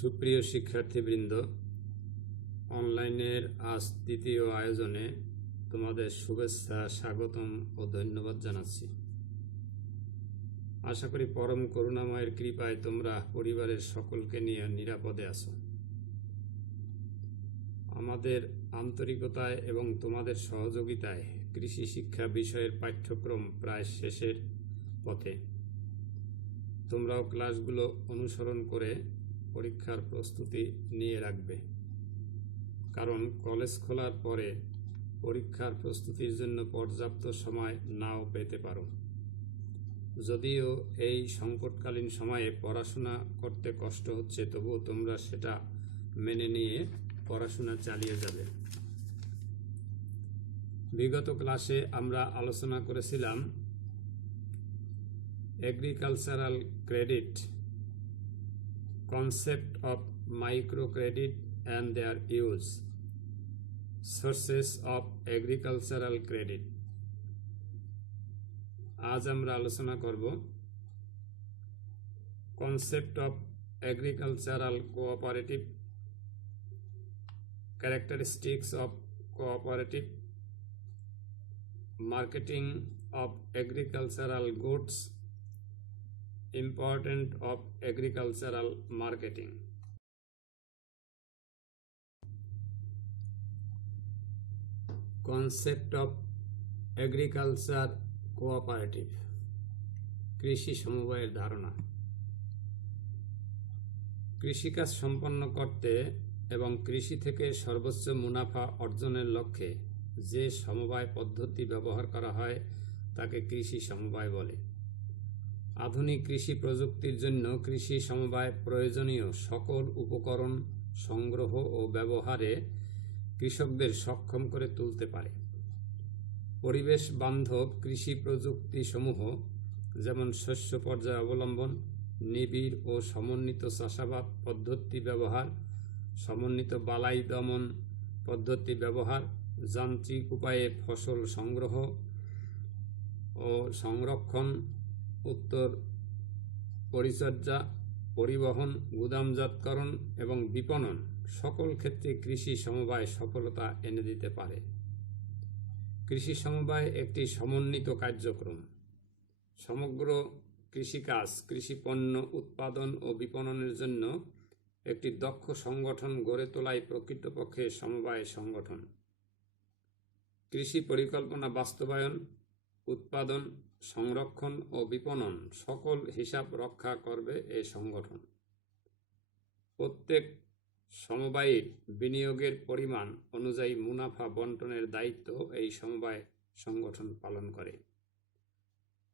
সুপ্রিয় শিক্ষার্থীবৃন্দ, অনলাইনের আজ দ্বিতীয় আয়োজনে তোমাদের শুভেচ্ছা, স্বাগতম ও ধন্যবাদ জানাচ্ছি। আশা করি পরম করুণাময়ের কৃপায় তোমরা পরিবারের সকলকে নিয়ে নিরাপদে আছো। আমাদের আন্তরিকতায় এবং তোমাদের সহযোগিতায় কৃষি শিক্ষা বিষয়ের পাঠ্যক্রম প্রায় শেষের পথে। তোমরাও ক্লাসগুলো অনুসরণ করে পরীক্ষার প্রস্তুতি নিয়ে রাখবে, কারণ কলেজ খোলার পরে পরীক্ষার প্রস্তুতির জন্য পর্যাপ্ত সময় নাও পেতে পারো। যদিও এই সংকটকালীন সময়ে পড়াশোনা করতে কষ্ট হচ্ছে, তবুও তোমরা সেটা মেনে নিয়ে পড়াশোনা চালিয়ে যাবে। বিগত ক্লাসে আমরা আলোচনা করেছিলাম agricultural credit, concept of microcredit and their use, sources of agricultural credit। আজ আমরা আলোচনা করব concept of agricultural cooperative, characteristics of cooperative, marketing of agricultural goods, important of agricultural marketing। Concept of agriculture cooperative, কৃষি সমবায়ের ধারণা। কৃষিকাজ সম্পন্ন করতে এবং কৃষি থেকে সর্বোচ্চ মুনাফা অর্জনের লক্ষ্যে যে সমবায় পদ্ধতি ব্যবহার করা হয় তাকে কৃষি সমবায় বলে। আধুনিক কৃষি প্রযুক্তির জন্য কৃষি সমবায় প্রয়োজনীয় সকল উপকরণ সংগ্রহ ও ব্যবহারে কৃষকদের সক্ষম করে তুলতে পারে। পরিবেশ বান্ধব কৃষি প্রযুক্তি সমূহ যেমন শস্য পর্যায় অবলম্বন, নিবিড় ও সমন্বিত চাষাবাদ পদ্ধতি ব্যবহার, সমন্বিত বালাই দমন পদ্ধতি ব্যবহার, যান্ত্রিক উপায়ে ফসল সংগ্রহ ও সংরক্ষণ, উত্তর পরিচর্যা, পরিবহন, গুদামজাতকরণ এবং বিপণন সকল ক্ষেত্রে কৃষি সমবায় সফলতা এনে দিতে পারে। কৃষি সমবায় একটি সমন্বিত কার্যক্রম। সমগ্র কৃষিকাজ, কৃষি পণ্য উৎপাদন ও বিপণনের জন্য একটি দক্ষ সংগঠন গড়ে তোলাই প্রকৃতপক্ষে সমবায় সংগঠন। কৃষি পরিকল্পনা বাস্তবায়ন, উৎপাদন, সংরক্ষণ ও বিপণন সকল হিসাব রক্ষা করবে এই সংগঠন। প্রত্যেক সমবায়ের বিনিয়োগের পরিমাণ অনুযায়ী মুনাফা বন্টনের দায়িত্ব এই সমবায় সংগঠন পালন করে।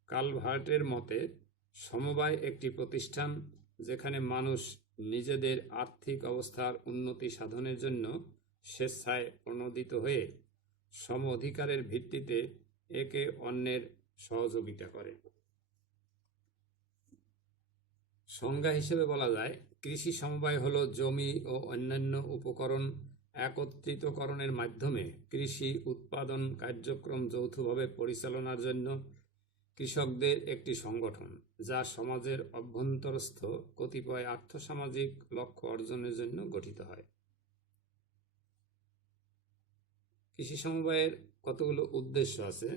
কালভার্টের মতে, সমবায় একটি প্রতিষ্ঠান যেখানে মানুষ নিজেদের আর্থিক অবস্থার উন্নতি সাধনের জন্য স্বেচ্ছায় প্রণোদিত হয়ে সম অধিকারের ভিত্তিতে একে অন্যের সহযোগিতা করে। সংজ্ঞা হিসেবে বলা যায়, কৃষি সমবায় হলো জমি ও অন্যান্য উপকরণ একত্রিতকরণের মাধ্যমে কৃষি উৎপাদন কার্যক্রম যৌথভাবে পরিচালনার জন্য কৃষকদের একটি সংগঠন, যা সমাজের অভ্যন্তরস্থ কতিপয় আর্থসামাজিক লক্ষ্য অর্জনের জন্য গঠিত হয়। কৃষি সমবায়ের কতগুলো উদ্দেশ্য আছে।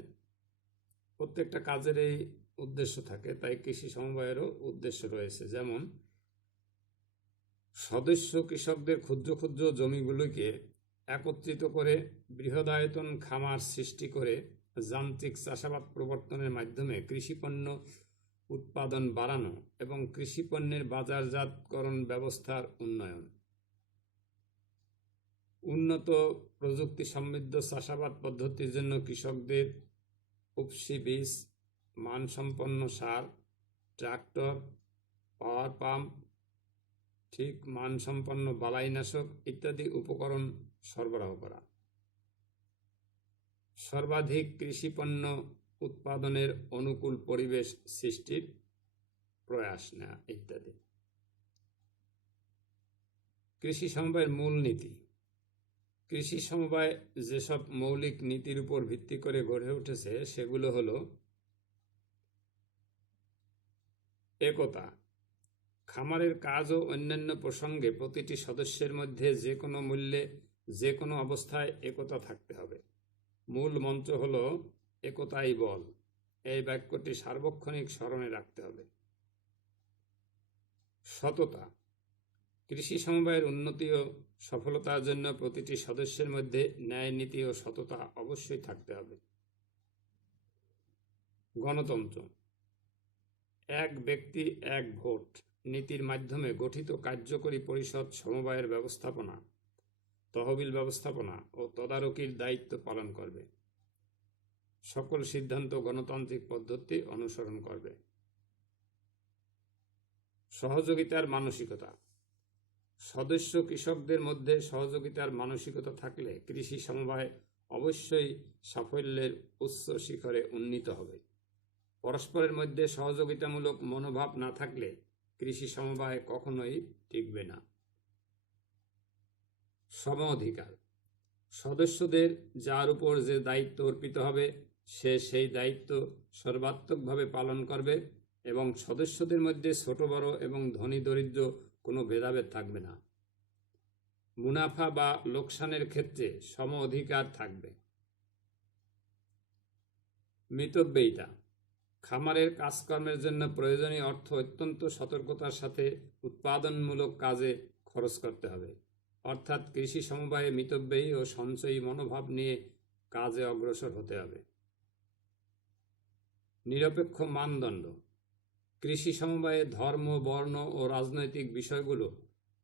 প্রত্যেকটা কাজেরই উদ্দেশ্য থাকে, তাই কৃষি সমবায়েরও উদ্দেশ্য রয়েছে। যেমন, সদস্য কৃষকদের ক্ষুদ্র ক্ষুদ্র জমিগুলিকে একত্রিত করে বৃহদায়তন খামার সৃষ্টি করে যান্ত্রিক চাষাবাদ প্রবর্তনের মাধ্যমে কৃষিপণ্য উৎপাদন বাড়ানো এবং কৃষিপণ্যের বাজারজাতকরণ ব্যবস্থার উন্নয়ন। উন্নত প্রযুক্তি সমৃদ্ধ চাষাবাদ পদ্ধতির জন্য কৃষকদের উপসি বীজ, মানসম্পন্ন সার, ট্রাক্টর, পাওয়ার পাম্প, ঠিক মানসম্পন্ন বালাইনাশক ইত্যাদি উপকরণ সরবরাহ করা। সর্বাধিক কৃষিপণ্য উৎপাদনের অনুকূল পরিবেশ সৃষ্টির প্রয়াস নেওয়া ইত্যাদি। কৃষি সমবায়ের মূল নীতি। কৃষি সমবায় যেসব মৌলিক নীতির উপর ভিত্তি করে গড়ে উঠেছে সেগুলো হলো: একতা, খামারের কাজ ও অন্যান্য প্রসঙ্গে প্রতিটি সদস্যের মধ্যে যে কোনো মূল্যে যে কোনো অবস্থায় একতা থাকতে হবে। মূল মন্ত্র হল একতাই বল। এই বাক্যটি সার্বক্ষণিক স্মরণে রাখতে হবে। সততা। কৃষি সমবায়ের উন্নতি ও সফলতার জন্য প্রতিটি সদস্যের মধ্যে ন্যায় নীতি ও সততা অবশ্যই থাকতে হবে। গণতন্ত্র। এক ব্যক্তি এক ভোট নীতির মাধ্যমে গঠিত কার্যকরী পরিষদ সমবায়ের ব্যবস্থাপনা, তহবিল ব্যবস্থাপনা ও তদারকির দায়িত্ব পালন করবে। সকল সিদ্ধান্ত গণতান্ত্রিক পদ্ধতি অনুসরণ করবে। সহযোগিতার মানসিকতা। সদস্য কৃষকদের মধ্যে সহযোগিতার মানসিকতা থাকলে কৃষি সমবায় অবশ্যই সাফল্যের উচ্চ শিখরে উন্নীত হবে। পরস্পরের মধ্যে সহযোগিতামূলক মনোভাব না থাকলে কৃষি সমবায় কখনোই টিকবে না। সম অধিকার। সদস্যদের যার উপর যে দায়িত্ব অর্পিত হবে সে সেই দায়িত্ব সর্বাত্মকভাবে পালন করবে এবং সদস্যদের মধ্যে ছোট বড় এবং ধনী দরিদ্র কোনো ভেদাভেদ থাকবে না। মুনাফা বা লোকসানের ক্ষেত্রে সম অধিকার থাকবে। মিতব্যয়িতা। খামারের কাজকর্মের জন্য প্রয়োজনীয় অর্থ অত্যন্ত সতর্কতার সাথে উৎপাদনমূলক কাজে খরচ করতে হবে, অর্থাৎ কৃষি সমবায়ে মিতব্যয়ী ও সঞ্চয়ী মনোভাব নিয়ে কাজে অগ্রসর হতে হবে। নিরপেক্ষ মানদণ্ড। কৃষি সমবায়ে ধর্ম, বর্ণ ও রাজনৈতিক বিষয়গুলো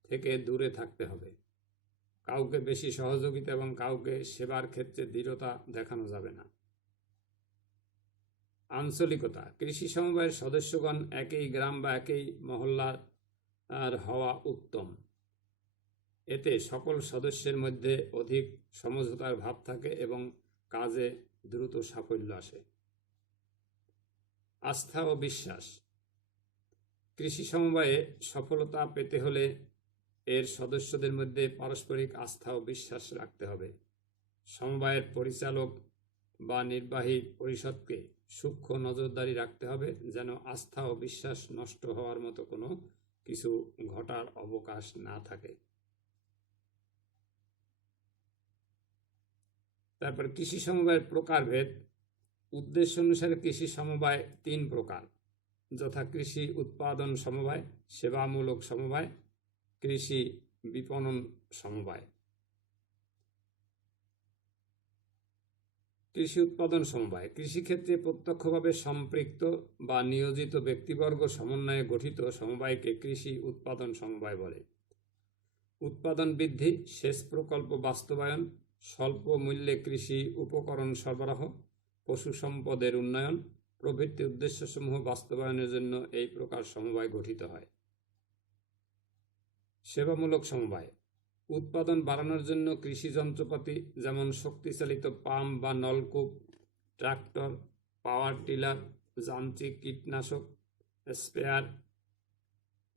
থেকে দূরে থাকতে হবে। কাউকে বেশি সহযোগিতা এবং কাউকে সেবার ক্ষেত্রে দৃঢ়তা দেখানো যাবে না। আঞ্চলিকতা। কৃষি সমবায়ের সদস্যগণ একই গ্রাম বা একই মহল্লার হওয়া উত্তম। এতে সকল সদস্যের মধ্যে অধিক সমঝোতার ভাব থাকে এবং কাজে দ্রুত সাফল্য আসে। আস্থা ও বিশ্বাস। কৃষি সমবায়ে সফলতা পেতে হলে এর সদস্যদের মধ্যে পারস্পরিক আস্থা ও বিশ্বাস রাখতে হবে। সমবায়ের পরিচালক বা নির্বাহী পরিষদকে সূক্ষ্ম নজরদারি রাখতে হবে যেন আস্থা ও বিশ্বাস নষ্ট হওয়ার মতো কোনো কিছু ঘটার অবকাশ না থাকে। তারপর কৃষি সমবায়ের প্রকারভেদ। উদ্দেশ্য অনুসারে কৃষি সমবায় 3 প্রকার, যথা কৃষি উৎপাদন সমবায়, সেবামূলক সমবায়, কৃষি বিপণন সমবায়। কৃষি উৎপাদন সমবায় কৃষিক্ষেত্রে প্রত্যক্ষভাবে সম্পৃক্ত বা নিয়োজিত ব্যক্তিবর্গ সমন্বয়ে গঠিত সমবায়কে কৃষি উৎপাদন সমবায় বলে। উৎপাদন বৃদ্ধি, সেচ প্রকল্প বাস্তবায়ন, স্বল্প মূল্যে কৃষি উপকরণ সরবরাহ, পশু সম্পদের উন্নয়ন প্রভৃতি উদ্দেশ্যসমূহ বাস্তবায়নের জন্য এই প্রকার সমবায় গঠিত হয়। সেবামূলক সমবায় উৎপাদন বাড়ানোর জন্য কৃষি যন্ত্রপাতি যেমন শক্তিচালিত পাম্প বা নলকূপ, ট্রাক্টর, পাওয়ার টিলার, যান্ত্রিক কীটনাশক, স্প্রেয়ার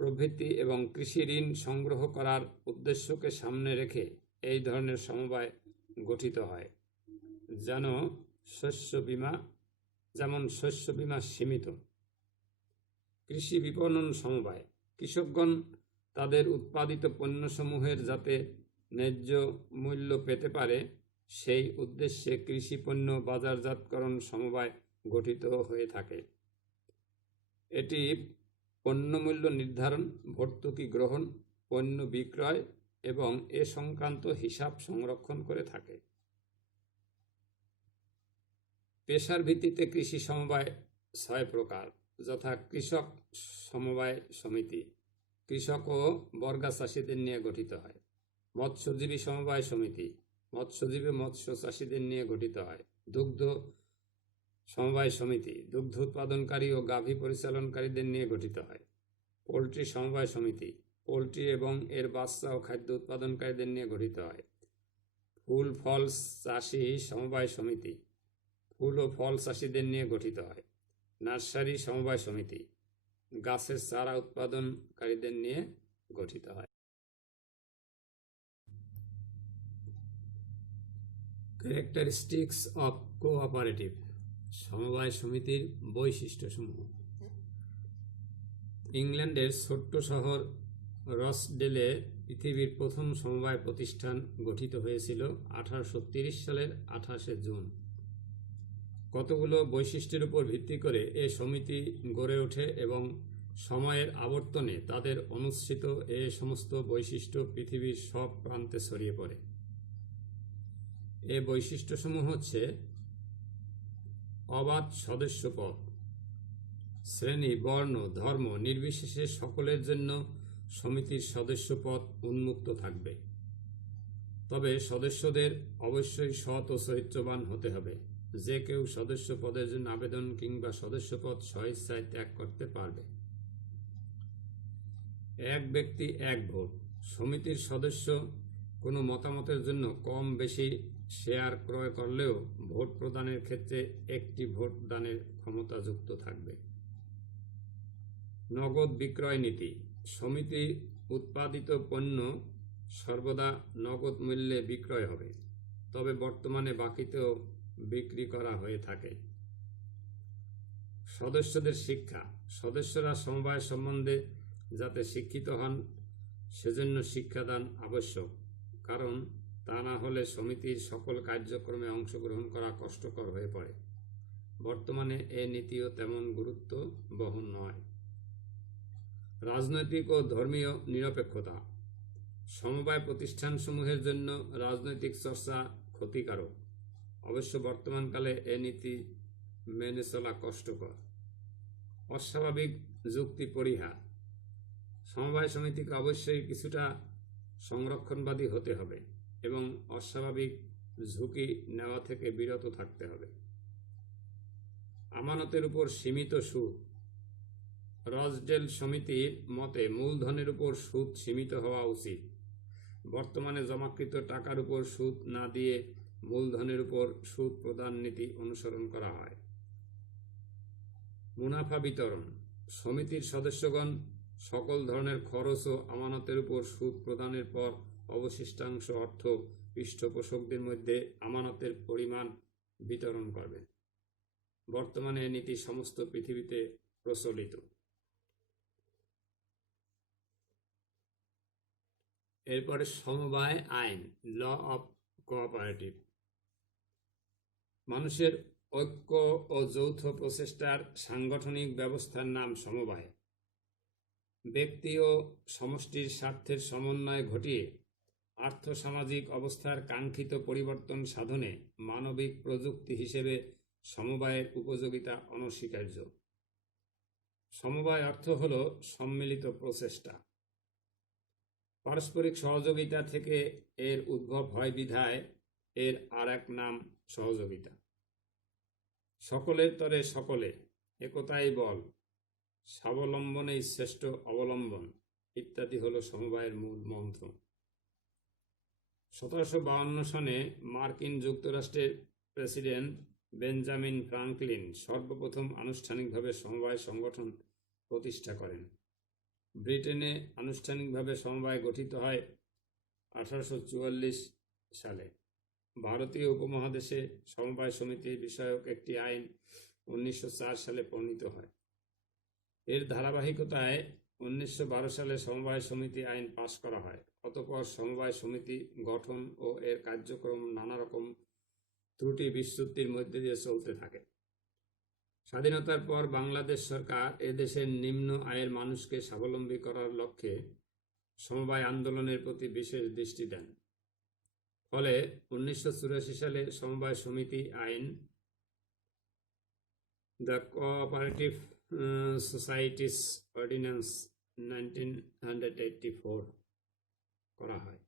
প্রভৃতি এবং কৃষি ঋণ সংগ্রহ করার উদ্দেশ্যকে সামনে রেখে এই ধরনের সমবায় গঠিত হয়। যেমন শস্য বীমা সীমিত। কৃষি বিপণন সমবায় কৃষকগণ তাদের উৎপাদিত পণ্যসমূহের যাতে ন্যায্য মূল্য পেতে পারে সেই উদ্দেশ্যে কৃষি পণ্য বাজারজাতকরণ সমবায় গঠিত হয়ে থাকে। এটি পণ্য মূল্য নির্ধারণ, ভর্তুকি গ্রহণ, পণ্য বিক্রয় এবং এ সংক্রান্ত হিসাব সংরক্ষণ করে থাকে। পেশার ভিত্তিতে কৃষি সমবায় 6 প্রকার, যথা কৃষক সমবায় সমিতি কৃষক ও বর্গা চাষীদের নিয়ে গঠিত হয়। মৎস্যজীবী সমবায় সমিতি মৎস্যজীবী মৎস্য চাষীদের নিয়ে গঠিত হয়। দুগ্ধ সমবায় সমিতি দুগ্ধ উৎপাদনকারী ও গাভী পরিচালনকারীদের নিয়ে গঠিত হয়। পোলট্রি সমবায় সমিতি পোলট্রি এবং এর বাচ্চা ও খাদ্য উৎপাদনকারীদের নিয়ে গঠিত হয়। ফুল ফল চাষী সমবায় সমিতি ফুল ও ফল চাষীদের নিয়ে গঠিত হয়। নার্সারি সমবায় সমিতি গাছের চারা উৎপাদনকারীদের নিয়ে গঠিত হয়। ক্যারেক্টারিস্টিক্স অফ কোঅপারেটিভ সমবায় সমিতির বৈশিষ্ট্যসমূহ। ইংল্যান্ডের ছোট্ট শহর রসডেলে পৃথিবীর প্রথম সমবায় প্রতিষ্ঠান গঠিত হয়েছিল 1830 সালের 28শে জুন। কতগুলো বৈশিষ্ট্যের উপর ভিত্তি করে এ সমিতি গড়ে ওঠে এবং সময়ের আবর্তনে তাদের অনুসৃত এ সমস্ত বৈশিষ্ট্য পৃথিবীর সব প্রান্তে ছড়িয়ে পড়ে। এ বৈশিষ্ট্যসমূহ হচ্ছে: অবাধ সদস্যপদ, শ্রেণী, বর্ণ, ধর্ম নির্বিশেষে সকলের জন্য সমিতির সদস্যপদ উন্মুক্ত থাকবে, তবে সদস্যদের অবশ্যই সৎ ও চরিত্রবান হতে হবে। যে কেউ সদস্য পদের জন্য আবেদন কিংবা সদস্যপদ স্বইচ্ছায় ত্যাগ করতে পারবে। এক ব্যক্তি এক ভোট, সমিতির সদস্য কোনো মতামতের জন্য কম বেশি শেয়ার ক্রয় করলেও ভোট প্রদানের ক্ষেত্রে একটি ভোট দানের ক্ষমতা যুক্ত থাকবে। নগদ বিক্রয় নীতি, সমিতি উৎপাদিত পণ্য সর্বদা নগদ মূল্যে বিক্রয় হবে, তবে বর্তমানে বাকিতেও বিক্রি করা হয়ে থাকে। সদস্যদের শিক্ষা, সদস্যরা সমবায় সম্বন্ধে যাতে শিক্ষিত হন সেজন্য শিক্ষাদান আবশ্যক, কারণ তা না হলে সমিতির সকল কার্যক্রমে অংশগ্রহণ করা কষ্টকর হয়ে পড়ে। বর্তমানে এ নীতিও তেমন গুরুত্ব বহন নয়। রাজনৈতিক ও ধর্মীয় নিরপেক্ষতা, সমবায় প্রতিষ্ঠানসমূহের জন্য রাজনৈতিক চর্চা ক্ষতিকারক, অবশ্য বর্তমানকালে এ নীতি মেনে চলা কষ্টকর। অস্বাভাবিক যুক্তি পরিহার, সমবায় সমিতিকে অবশ্যই কিছুটা সংরক্ষণবাদী হতে হবে এবং অস্বাভাবিক ঝুঁকি নেওয়া থেকে বিরত থাকতে হবে। আমানতের উপর সীমিত সুদ, রসডেল সমিতির মতে মূলধনের উপর সুদ সীমিত হওয়া উচিত। বর্তমানে জমাকৃত টাকার উপর সুদ না দিয়ে মূলধনের উপর সুদ প্রদান নীতি অনুসরণ করা হয়। মুনাফা বিতরণ, সমিতির সদস্যগণ সকল ধরনের খরচ ও আমানতের উপর সুদ প্রদানের পর অবশিষ্টাংশ অর্থ পৃষ্ঠপোষকদের মধ্যে আমানতের পরিমাণ বিতরণ করবেন। বর্তমানে এই নীতি সমস্ত পৃথিবীতে প্রচলিত। এরপরে সমবায় আইন, ল অফ কোঅপারেটিভ। মানুষের ঐক্য ও যৌথ প্রচেষ্টার সাংগঠনিক ব্যবস্থার নাম সমবায়। ব্যক্তি ও সমষ্টির স্বার্থের সমন্বয় ঘটিয়ে আর্থসামাজিক অবস্থার কাঙ্ক্ষিত পরিবর্তন সাধনে মানবিক প্রযুক্তি হিসেবে সমবায়ের উপযোগিতা অনস্বীকার্য। সমবায় অর্থ হল সম্মিলিত প্রচেষ্টা। পারস্পরিক সহযোগিতা থেকে এর উদ্ভব হয় বিধায় এর আর এক নাম সহযোগিতা। সকলের তরে সকলে, একতাই বল, স্বাবলম্বনেই শ্রেষ্ঠ অবলম্বন ইত্যাদি হল সমবায়ের মূল মন্ত্র। 1752 সনে মার্কিন যুক্তরাষ্ট্রের প্রেসিডেন্ট বেঞ্জামিন ফ্রাঙ্কলিন সর্বপ্রথম আনুষ্ঠানিকভাবে সমবায় সংগঠন প্রতিষ্ঠা করেন। ব্রিটেনে আনুষ্ঠানিকভাবে সমবায় গঠিত হয় 1844 সালে। ভারতীয় উপমহাদেশে সমবায় সমিতি বিষয়ক একটি আইন 1904 সালে প্রণীত হয়। এর ধারাবাহিকতায় 1912 সালে সমবায় সমিতি আইন পাশ করা হয়। অতঃপর সমবায় সমিতি গঠন ও এর কার্যক্রম নানা রকম ত্রুটি বিচ্যুতির মধ্যে দিয়ে চলতে থাকে। স্বাধীনতার পর বাংলাদেশ সরকার এদেশের নিম্ন আয়ের মানুষকে স্বাবলম্বী করার লক্ষ্যে সমবায় আন্দোলনের প্রতি বিশেষ দৃষ্টি দেন। ফলে 1984 সালে সমবায় সমিতি আইন, দ্য কোঅপারেটিভ সোসাইটিস অর্ডিন্যান্স 1984 করা হয়।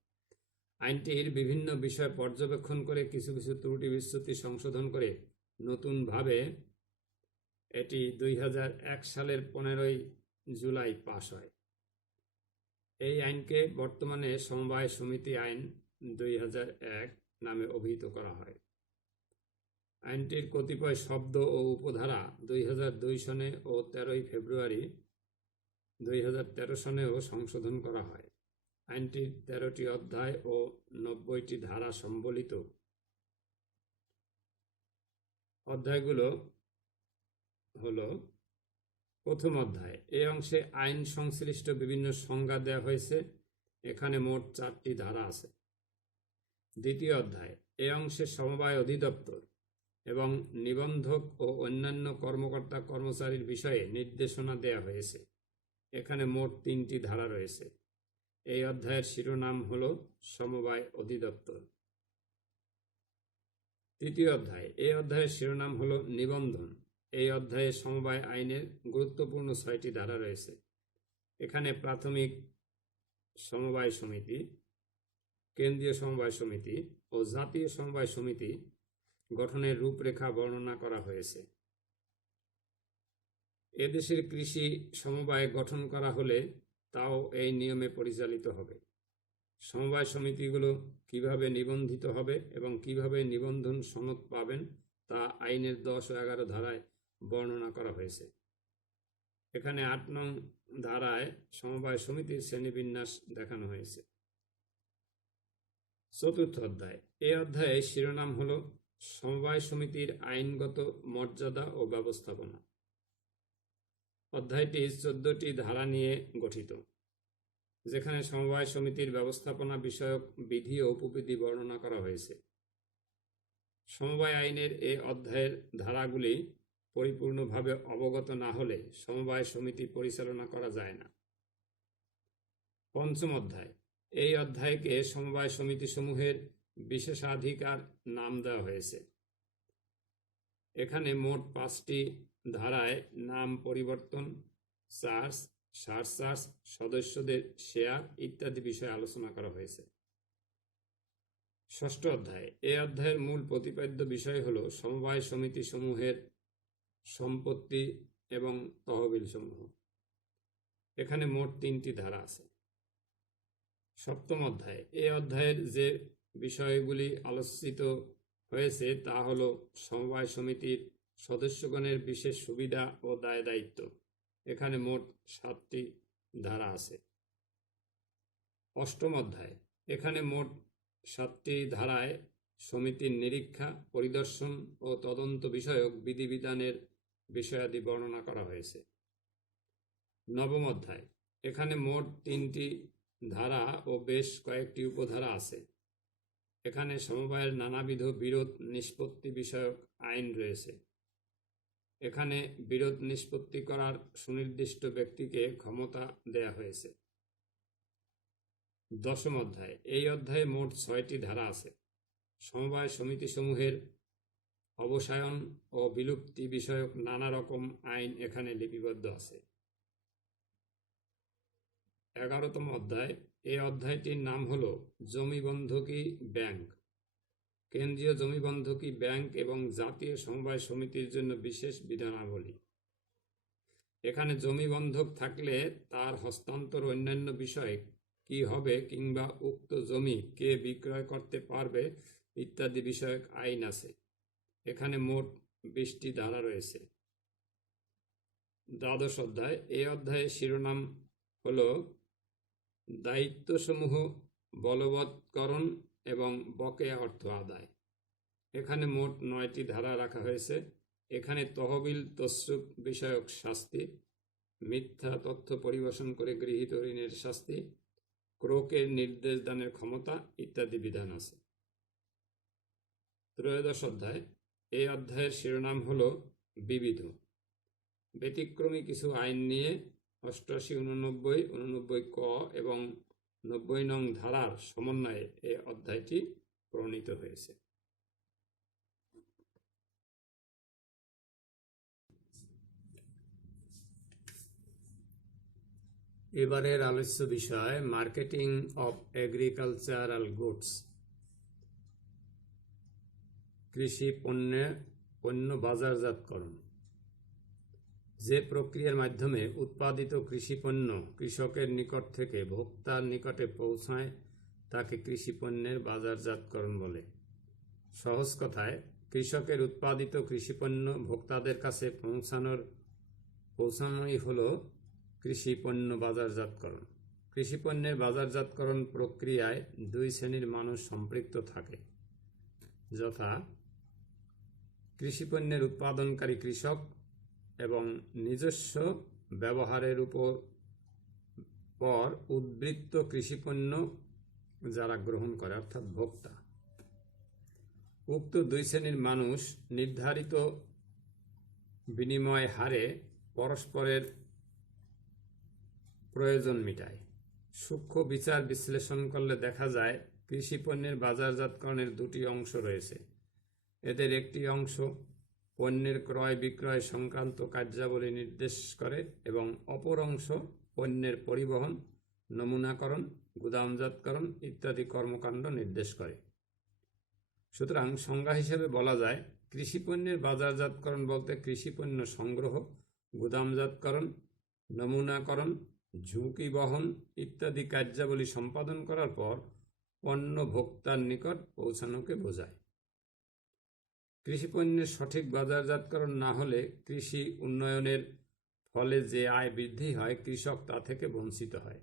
আইনটির বিভিন্ন বিষয় পর্যবেক্ষণ করে কিছু কিছু ত্রুটি বিচ্যুতি সংশোধন করে নতুনভাবে এটি 2001 সালের 15 জুলাই পাশ হয়। এই আইনকে বর্তমানে সমবায় সমিতি আইন 2001 নামে অভিহিত করা হয়। আইনটির কতিপয় শব্দ ও উপধারা 2002 সনে ও 13 ফেব্রুয়ারি 2013 সনেও সংশোধন করা হয়। আইনটির 13টি অধ্যায় ও 90টি ধারা সম্বলিত। অধ্যায়গুলো হল প্রথম অধ্যায়, এই অংশে আইন সংশ্লিষ্ট বিভিন্ন সংজ্ঞা দেওয়া হয়েছে। এখানে মোট 4টি ধারা আছে। দ্বিতীয় অধ্যায়, এই অংশে সমবায় অধিদপ্তর এবং নিবন্ধক ও অন্যান্য কর্মকর্তা কর্মচারীর বিষয়ে নির্দেশনা দেওয়া হয়েছে। এখানে মোট 3টি ধারা রয়েছে। এই অধ্যায়ের শিরোনাম হল সমবায় অধিদপ্তর। তৃতীয় অধ্যায়, এই অধ্যায়ের শিরোনাম হল নিবন্ধন। এই অধ্যায়ে সমবায় আইনের গুরুত্বপূর্ণ 6টি ধারা রয়েছে। এখানে প্রাথমিক সমবায় সমিতি, কেন্দ্রীয় সমবায় সমিতি ও জাতীয় সমবায় সমিতি গঠনের রূপরেখা বর্ণনা করা হয়েছে। এদেশের কৃষি সমবায় গঠন করা হলে তাও এই নিয়মে পরিচালিত হবে। সমবায় সমিতিগুলো কিভাবে নিবন্ধিত হবে এবং কিভাবে নিবন্ধন সনদ পাবেন তা আইনের 10 ও 11 ধারায় বর্ণনা করা হয়েছে। এখানে 8 নং ধারায় সমবায় সমিতির শ্রেণীবিন্যাস দেখানো হয়েছে। চতুর্থ অধ্যায়, এই অধ্যায়ে শিরোনাম হল সমবায় সমিতির আইনগত মর্যাদা ও ব্যবস্থাপনা। অধ্যায়টি 14টি ধারা নিয়ে গঠিত, যেখানে সমবায় সমিতির ব্যবস্থাপনা বিষয়ক বিধি ও উপবিধি বর্ণনা করা হয়েছে। সমবায় আইনের এই অধ্যায়ের ধারাগুলি পরিপূর্ণভাবে অবগত না হলে সমবায় সমিতি পরিচালনা করা যায় না। পঞ্চম অধ্যায়, এই অধ্যায়কে সমবায় সমিতি সমূহের বিশেষাধিকার নাম দেওয়া হয়েছে। এখানে মোট 5টি ধারায় নাম পরিবর্তন, চার্জ, সারচার্জ, সদস্যদের শেয়ার ইত্যাদি বিষয়ে আলোচনা করা হয়েছে। ষষ্ঠ অধ্যায়, এই অধ্যায়ের মূল প্রতিপাদ্য বিষয় হল সমবায় সমিতি সমূহের সম্পত্তি এবং তহবিল সমূহ। এখানে মোট 3টি ধারা আছে। সপ্তম অধ্যায়, এই অধ্যায়ের যে বিষয়গুলি আলোচিত হয়েছে তা হল সমবায় সমিতির সদস্যগণের বিশেষ সুবিধা ও দায় দায়িত্ব। এখানে মোট 7টি ধারা আছে। অষ্টম অধ্যায়, এখানে মোট 7টি ধারায় সমিতির নিরীক্ষা, পরিদর্শন ও তদন্ত বিষয়ক বিধিবিধানের বিষয়াদি বর্ণনা করা হয়েছে। নবম অধ্যায়, এখানে মোট 3টি ধারা ও বেশ কয়েকটি উপধারা আছে। এখানে সমবায়ের নানাবিধ বিরোধ নিষ্পত্তি বিষয়ক আইন রয়েছে। এখানে বিরোধ নিষ্পত্তি করার সুনির্দিষ্ট ব্যক্তিকে ক্ষমতা দেয়া হয়েছে। দশম অধ্যায়, এই অধ্যায়ে মোট 6টি ধারা আছে। সমবায় সমিতি সমূহের অবসায়ন ও বিলুপ্তি বিষয়ক নানা রকম আইন এখানে লিপিবদ্ধ আছে। 11তম অধ্যায়, এই অধ্যায়টির নাম হল জমি বন্ধকি ব্যাংক। কেন্দ্রীয় জমি বন্ধকি ব্যাংক এবং জাতীয় সমবায় সমিতির জন্য বিশেষ বিধানাবলী। এখানে জমি বন্ধক থাকলে তার হস্তান্তর অন্যান্য বিষয় কি হবে কিংবা উক্ত জমি কে বিক্রয় করতে পারবে ইত্যাদি বিষয়ক আইন আছে। এখানে মোট 20টি ধারা রয়েছে। দ্বাদশ অধ্যায়, এই অধ্যায়ের শিরোনাম হল দায়িত্বসমূহ বলবৎকরণ এবং বকেয়া অর্থ আদায়। এখানে মোট 9টি ধারা রাখা হয়েছে। এখানে তহবিল তসরুপ বিষয়ক শাস্তি, মিথ্যা তথ্য পরিবেশন করে গৃহীত ঋণের শাস্তি, ক্রোকের নির্দেশ দানের ক্ষমতা ইত্যাদি বিধান আছে। ত্রয়োদশ অধ্যায়, এই অধ্যায়ের শিরোনাম হল বিবিধ। ব্যতিক্রমী কিছু আইন নিয়ে 88, 89, 89 ক এবং 90 নং ধারার সমন্বয়ে এই অধ্যায়টি প্রণীত হয়েছে। এবারের আলোচ্য বিষয় মার্কেটিং অফ এগ্রিকালচারাল গুডস। কৃষি পণ্য বাজারজাতকরণ। যে প্রক্রিয়ার মাধ্যমে উৎপাদিত কৃষি পণ্য কৃষকের নিকট থেকে ভোক্তার নিকটে পৌঁছায় তাকে কৃষি পণ্যের বাজারজাতকরণ বলে। সহজ কথায়, কৃষকের উৎপাদিত কৃষি পণ্য ভোক্তাদের কাছে পৌঁছানোই হল কৃষি পণ্য বাজারজাতকরণ। কৃষি পণ্যের বাজারজাতকরণ প্রক্রিয়ায় 2 শ্রেণীর মানুষ সম্পৃক্ত থাকে, যথা কৃষি পণ্যের উৎপাদনকারী কৃষক এবং নিজস্ব ব্যবহারের পর উদ্বৃত্ত কৃষিপণ্য যারা গ্রহণ করে অর্থাৎ ভোক্তা। উক্ত দুই শ্রেণীর মানুষ নির্ধারিত বিনিময় হারে পরস্পরের প্রয়োজন মেটায়। সূক্ষ্ম বিচার বিশ্লেষণ করলে দেখা যায় কৃষিপণ্যের বাজারজাতকরণের দুটি অংশ রয়েছে। এদের একটি অংশ পণ্যের ক্রয় বিক্রয় সংক্রান্ত কার্যাবলী নির্দেশ করে এবং অপর অংশ পণ্যের পরিবহন, নমুনাকরণ, গুদামজাতকরণ ইত্যাদি কর্মকাণ্ড নির্দেশ করে। সুতরাং সংজ্ঞা হিসেবে বলা যায় কৃষিপণ্যের বাজারজাতকরণ বলতে কৃষিপণ্য সংগ্রহ, গুদামজাতকরণ, নমুনাকরণ, ঝুঁকি বহন ইত্যাদি কার্যাবলী সম্পাদন করার পর পণ্য ভোক্তার নিকট পৌঁছানোকে বোঝায়। কৃষিপণ্যের সঠিক বাজারজাতকরণ না হলে কৃষি উন্নয়নের ফলে যে আয় বৃদ্ধি হয়, কৃষক তা থেকে বঞ্চিত হয়।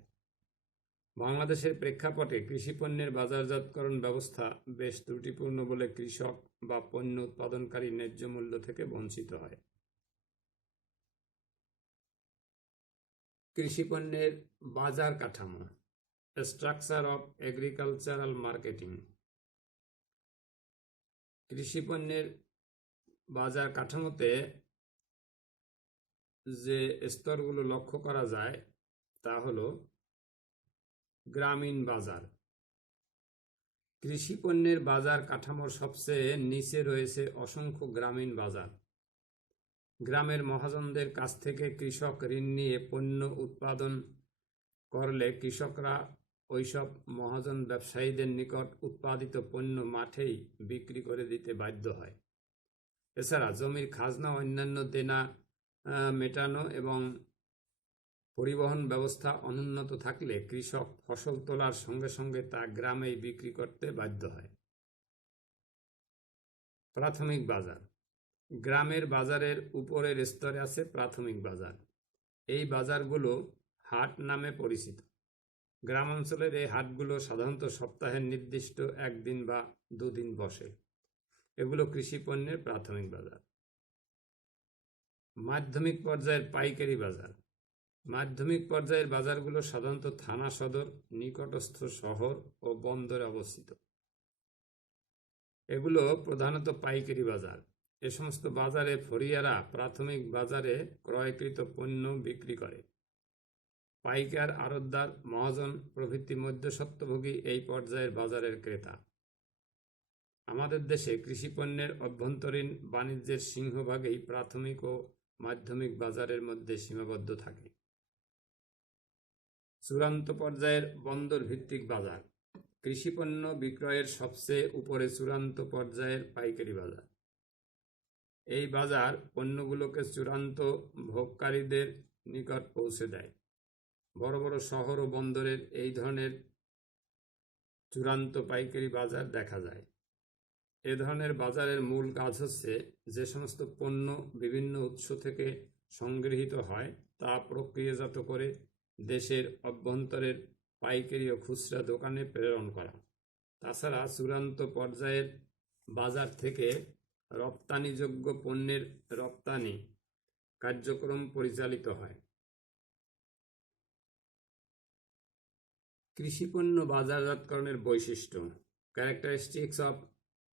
বাংলাদেশের প্রেক্ষাপটে কৃষিপণ্যের বাজারজাতকরণ ব্যবস্থা বেশ ত্রুটিপূর্ণ বলে কৃষক বা পণ্য উৎপাদনকারী ন্যায্য মূল্য থেকে বঞ্চিত হয়। কৃষিপণ্যের বাজার কাঠামো, স্ট্রাকচার অফ এগ্রিকালচারাল মার্কেটিং। কৃষিপণ্যের বাজার কাঠামোতে যে স্তরগুলো লক্ষ্য করা যায় তা হলো গ্রামীণ বাজার। কৃষিপণ্যের বাজার কাঠামোর সবচেয়ে নিচে রয়েছে অসংখ্য গ্রামীণ বাজার। গ্রামের মহাজনদের কাছ থেকে কৃষক ঋণ নিয়ে পণ্য উৎপাদন করলে কৃষকরা ওইসব মহাজন ব্যবসায়ীদের নিকট উৎপাদিত পণ্য মাঠেই বিক্রি করে দিতে বাধ্য হয়। এছাড়া জমির খাজনা, অন্যান্য দেনা মেটানো এবং পরিবহন ব্যবস্থা অনুন্নত থাকলে কৃষক ফসল তোলার সঙ্গে সঙ্গে তা গ্রামেই বিক্রি করতে বাধ্য হয়। প্রাথমিক বাজার। গ্রামের বাজারের উপরের স্তরে আছে প্রাথমিক বাজার। এই বাজারগুলো হাট নামে পরিচিত। গ্রাম অঞ্চলের এই হাটগুলো সাধারণত সপ্তাহের নির্দিষ্ট একদিন বা দুদিন বসে। এগুলো কৃষিপণ্যের প্রাথমিক বাজার। মাধ্যমিক পর্যায়ের পাইকারি বাজার। মাধ্যমিক পর্যায়ের বাজারগুলো সাধারণত থানা সদর, নিকটস্থ শহর ও বন্দরে অবস্থিত। এগুলো প্রধানত পাইকারি বাজার। এ সমস্ত বাজারে ফরিয়ারা প্রাথমিক বাজারে ক্রয়কৃত পণ্য বিক্রি করে। পাইকার, আড়তদার, মহাজন প্রভৃতি মধ্যস্বত্বভোগী এই পর্যায়ের বাজারের ক্রেতা। আমাদের দেশে কৃষিপণ্যের অভ্যন্তরীণ বাণিজ্যের সিংহভাগই প্রাথমিক ও মাধ্যমিক বাজারের মধ্যে সীমাবদ্ধ থাকে। চূড়ান্ত পর্যায়ের বন্দর ভিত্তিক বাজার। কৃষিপণ্য বিক্রয়ের সবচেয়ে উপরে চূড়ান্ত পর্যায়ের পাইকারি বাজার। এই বাজার পণ্যগুলোকে চূড়ান্ত ভোগকারীদের নিকট পৌঁছে দেয়। বড় বড় শহর ও বন্দরের এই ধরনের চূড়ান্ত পাইকারি বাজার দেখা যায়। এ ধরনের বাজারের মূল কাজ হচ্ছে যে সমস্ত পণ্য বিভিন্ন উৎস থেকে সংগৃহীত হয় তা প্রক্রিয়াজাত করে দেশের অভ্যন্তরের পাইকারি ও খুচরা দোকানে প্রেরণ করা। তাছাড়া চূড়ান্ত পর্যায়ের বাজার থেকে রপ্তানিযোগ্য পণ্যের রপ্তানি কার্যক্রম পরিচালিত হয়। কৃষিপণ্য বাজারজাতকরণের বৈশিষ্ট্য, ক্যারেক্টারিস্টিক্স অফ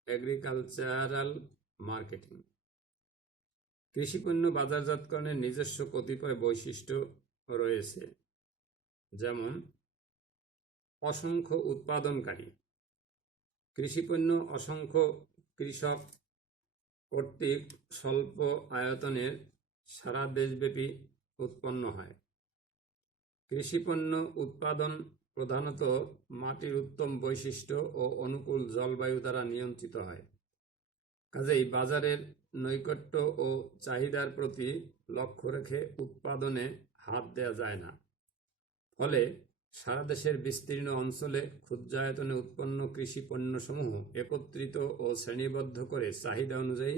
এগ্রিকালচারাল মার্কেটিং। কৃষিপণ্য বাজারজাতকরণের নিজস্ব কতিপয় বৈশিষ্ট্য রয়েছে, যেমন অসংখ্য উৎপাদনকারী। কৃষিপণ্য অসংখ্য কৃষক কর্তৃক স্বল্প আয়তনের সারা দেশব্যাপী উৎপন্ন হয়। কৃষিপণ্য উৎপাদন প্রধানত মাটির উত্তম বৈশিষ্ট্য ও অনুকূল জলবায়ু দ্বারা নিয়ন্ত্রিত হয়। কাজেই বাজারের নৈকট্য ও চাহিদার প্রতি লক্ষ্য রেখে উৎপাদনে হাত দেওয়া যায় না। ফলে সারা দেশের বিস্তীর্ণ অঞ্চলে ক্ষুদ্রায়তনে উৎপন্ন কৃষি পণ্যসমূহ একত্রিত ও শ্রেণীবদ্ধ করে চাহিদা অনুযায়ী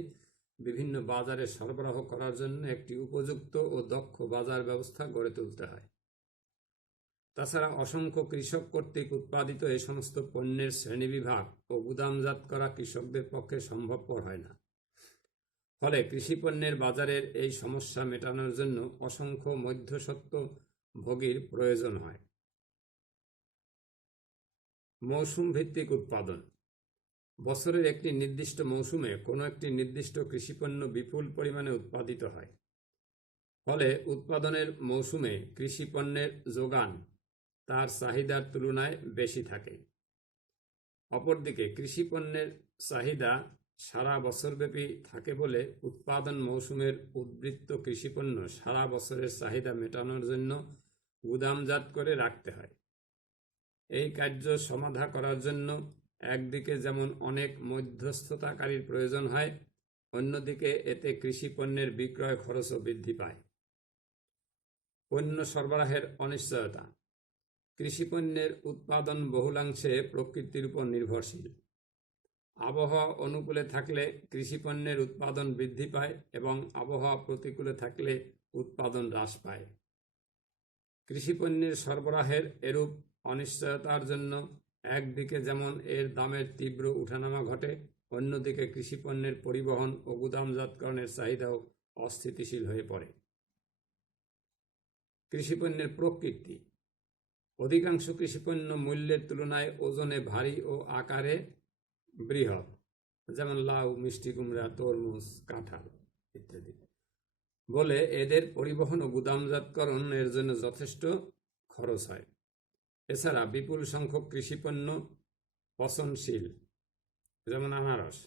বিভিন্ন বাজারে সরবরাহ করার জন্য একটি উপযুক্ত ও দক্ষ বাজার ব্যবস্থা গড়ে তুলতে হয়। তাছাড়া অসংখ্য কৃষক কর্তৃক উৎপাদিত এই সমস্ত পণ্যের শ্রেণীবিভাগ ও গুদামজাত করা কৃষকদের পক্ষে সম্ভবপর হয় না। ফলে কৃষিপণ্যের বাজারের এই সমস্যা মেটানোর জন্য অসংখ্য মধ্যস্বত্বভোগীর প্রয়োজন হয়। মৌসুম ভিত্তিক উৎপাদন। বছরের একটি নির্দিষ্ট মৌসুমে কোনো একটি নির্দিষ্ট কৃষিপণ্য বিপুল পরিমাণে উৎপাদিত হয়। ফলে উৎপাদনের মৌসুমে কৃষিপণ্যের যোগান তার চাহিদার তুলনায় বেশি থাকে। অপরদিকে কৃষিপণ্যের চাহিদা সারা বছরব্যাপী থাকে বলে উৎপাদন মৌসুমের উদ্বৃত্ত কৃষিপণ্য সারা বছরের চাহিদা মেটানোর জন্য গুদামজাত করে রাখতে হয়। এই কার্য সমাধা করার জন্য একদিকে যেমন অনেক মধ্যস্থতাকারীর প্রয়োজন হয়, অন্যদিকে এতে কৃষিপণ্যের বিক্রয় খরচও বৃদ্ধি পায়। পণ্য সরবরাহের অনিশ্চয়তা। কৃষিপণ্যের উৎপাদন বহুলাংশে প্রকৃতির উপর নির্ভরশীল। আবহাওয়া অনুকূলে থাকলে কৃষিপণ্যের উৎপাদন বৃদ্ধি পায় এবং আবহাওয়া প্রতিকূলে থাকলে উৎপাদন হ্রাস পায়। কৃষিপণ্যের সরবরাহের এরূপ অনিশ্চয়তার জন্য একদিকে যেমন এর দামের তীব্র উঠানামা ঘটে, অন্যদিকে কৃষিপণ্যের পরিবহন ও গুদামজাতকরণের চাহিদাও অস্থিতিশীল হয়ে পড়ে। কৃষিপণ্যের প্রকৃতি। অধিকাংশ কৃষিপণ্য মূল্যের তুলনায় ওজনে ভারী ও আকারে বৃহৎ, যেমন লাউ, মিষ্টি কুমড়া, তরমুজ, কাঁঠাল ইত্যাদি, বলে এদের পরিবহন ও গুদামজাতকরণের জন্য যথেষ্ট খরচ হয়। এছাড়া বিপুল সংখ্যক কৃষিপণ্য পচনশীল, যেমন আনারস,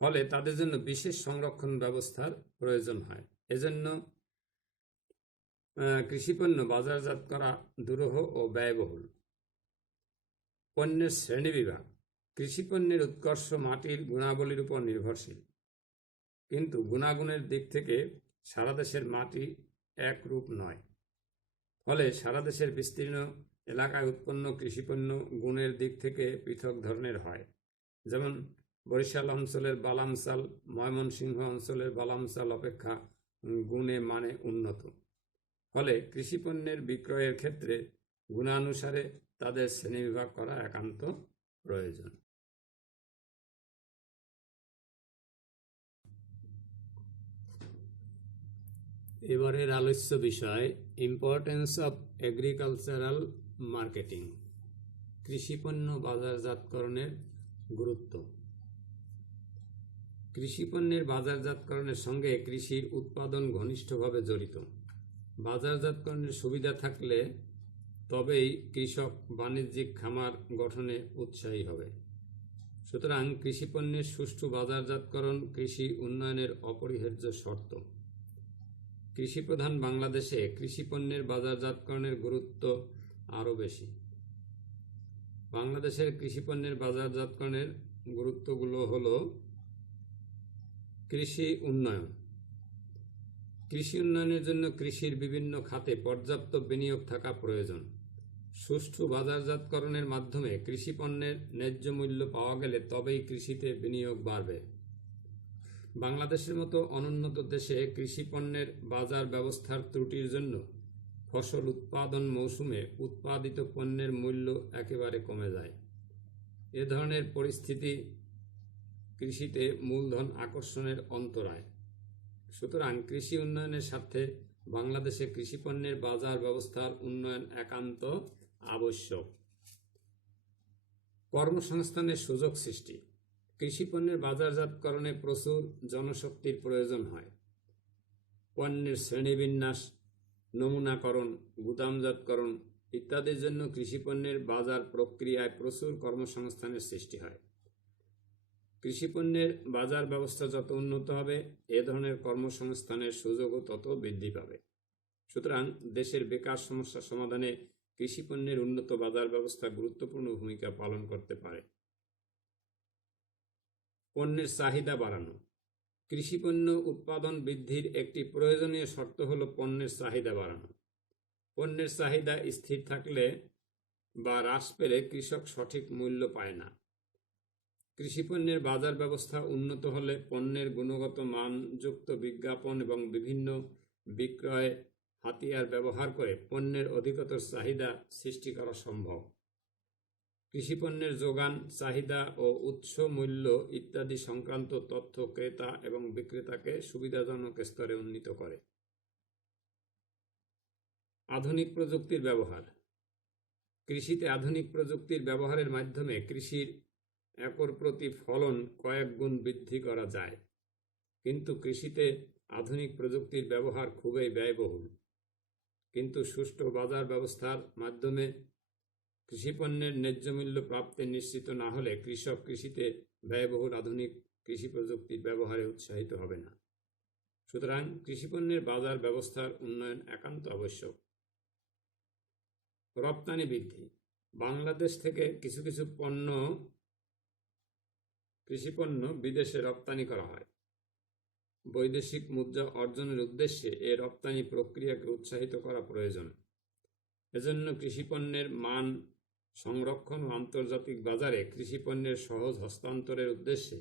ফলে তাদের জন্য বিশেষ সংরক্ষণ ব্যবস্থার প্রয়োজন হয়। এজন্য কৃষিপণ্য বাজারজাত করা দুরূহ ও ব্যয়বহুল। পণ্যের শ্রেণীবিভাগ। কৃষিপণ্যের উৎকর্ষ মাটির গুণাবলীর উপর নির্ভরশীল, কিন্তু গুণাগুণের দিক থেকে সারা দেশের মাটি একরূপ নয়। ফলে সারা দেশের বিস্তীর্ণ এলাকায় উৎপন্ন কৃষিপণ্য গুণের দিক থেকে পৃথক ধরনের হয়। যেমন বরিশাল অঞ্চলের বালাম চাল ময়মনসিংহ অঞ্চলের বালাম চাল অপেক্ষা গুণে মানে উন্নত। ফলে কৃষিপণ্যের বিক্রয়ের ক্ষেত্রে গুণানুসারে তাদের শ্রেণীবিভাগ করা একান্ত প্রয়োজন। এবারের আলোচ্য বিষয় ইম্পর্টেন্স অফ এগ্রিকালচারাল মার্কেটিং। কৃষিপণ্য বাজারজাতকরণের গুরুত্ব। কৃষিপণ্যের বাজারজাতকরণের সঙ্গে কৃষির উৎপাদন ঘনিষ্ঠভাবে জড়িত। বাজারজাতকরণের সুবিধা থাকলে তবেই কৃষক বাণিজ্যিক খামার গঠনে উৎসাহী হবে। সুতরাং কৃষিপণ্যের সুষ্ঠু বাজারজাতকরণ কৃষি উন্নয়নের অপরিহার্য শর্ত। কৃষিপ্রধান বাংলাদেশে কৃষিপণ্যের বাজারজাতকরণের গুরুত্ব আরও বেশি। বাংলাদেশের কৃষিপণ্যের বাজারজাতকরণের গুরুত্বগুলো হলো: কৃষি উন্নয়ন। কৃষি উন্নয়নের জন্য কৃষির বিভিন্ন খাতে পর্যাপ্ত বিনিয়োগ থাকা প্রয়োজন। সুষ্ঠু বাজারজাতকরণের মাধ্যমে কৃষিপণ্যের ন্যায্য মূল্য পাওয়া গেলে তবেই কৃষিতে বিনিয়োগ বাড়বে। বাংলাদেশের মতো অনুন্নত দেশে কৃষিপণ্যের বাজার ব্যবস্থার ত্রুটির জন্য ফসল উৎপাদন মৌসুমে উৎপাদিত পণ্যের মূল্য একেবারে কমে যায়। এ ধরনের পরিস্থিতি কৃষিতে মূলধন আকর্ষণের অন্তরায়। সুতরাং কৃষি উন্নয়নের স্বার্থে বাংলাদেশে কৃষিপণ্যের বাজার ব্যবস্থার উন্নয়ন একান্ত আবশ্যক। কর্মসংস্থানের সুযোগ সৃষ্টি। কৃষিপণ্যের বাজারজাতকরণে প্রচুর জনশক্তির প্রয়োজন হয়। পণ্যের শ্রেণীবিন্যাস, নমুনাকরণ, গুদামজাতকরণ ইত্যাদির জন্য কৃষিপণ্যের বাজার প্রক্রিয়ায় প্রচুর কর্মসংস্থানের সৃষ্টি হয়। কৃষিপণ্যের বাজার ব্যবস্থা যত উন্নত হবে, এ ধরনের কর্মসংস্থানের সুযোগও তত বৃদ্ধি পাবে। সুতরাং দেশের বেকার সমস্যা সমাধানে কৃষিপণ্যের উন্নত বাজার ব্যবস্থা গুরুত্বপূর্ণ ভূমিকা পালন করতে পারে। পণ্যের চাহিদা বাড়ানো। কৃষিপণ্য উৎপাদন বৃদ্ধির একটি প্রয়োজনীয় শর্ত হল পণ্যের চাহিদা বাড়ানো। পণ্যের চাহিদা স্থির থাকলে বা হ্রাস পেলে কৃষক সঠিক মূল্য পায় না। কৃষিপণ্যের বাজার ব্যবস্থা উন্নত হলে পণ্যের গুণগত মানযুক্ত বিজ্ঞাপন এবং বিভিন্ন বিক্রয় হাতিয়ার ব্যবহার করে পণ্যের অধিকতর চাহিদা সৃষ্টি করা সম্ভব। কৃষিপণ্যের যোগান, চাহিদা ও উৎস মূল্য ইত্যাদি সংক্রান্ত তথ্য ক্রেতা এবং বিক্রেতাকে সুবিধাজনক স্তরে উন্নীত করে। আধুনিক প্রযুক্তির ব্যবহার। কৃষিতে আধুনিক প্রযুক্তির ব্যবহারের মাধ্যমে কৃষির একর প্রতি ফলন কয়েক গুণ বৃদ্ধি করা যায়, কিন্তু কৃষিতে আধুনিক প্রযুক্তির ব্যবহার খুবই ব্যয়বহুল। কিন্তু সুষ্ঠু বাজার ব্যবস্থার মাধ্যমে কৃষিপণ্যের ন্যায্য মূল্য প্রাপ্তি নিশ্চিত না হলে কৃষক কৃষিতে ব্যয়বহুল আধুনিক কৃষি প্রযুক্তির ব্যবহারে উৎসাহিত হবে না। সুতরাং কৃষিপণ্যের বাজার ব্যবস্থার উন্নয়ন একান্ত আবশ্যক। রপ্তানি বৃদ্ধি। বাংলাদেশ থেকে কিছু কিছু কৃষিপণ্য বিদেশে রপ্তানি করা হয়। বৈদেশিক মুদ্রা অর্জনের উদ্দেশ্যে এ রপ্তানি প্রক্রিয়াকে উৎসাহিত করা প্রয়োজন। এজন্য কৃষিপণ্যের মান সংরক্ষণ ও আন্তর্জাতিক বাজারে কৃষিপণ্যের সহজ হস্তান্তরের উদ্দেশ্যে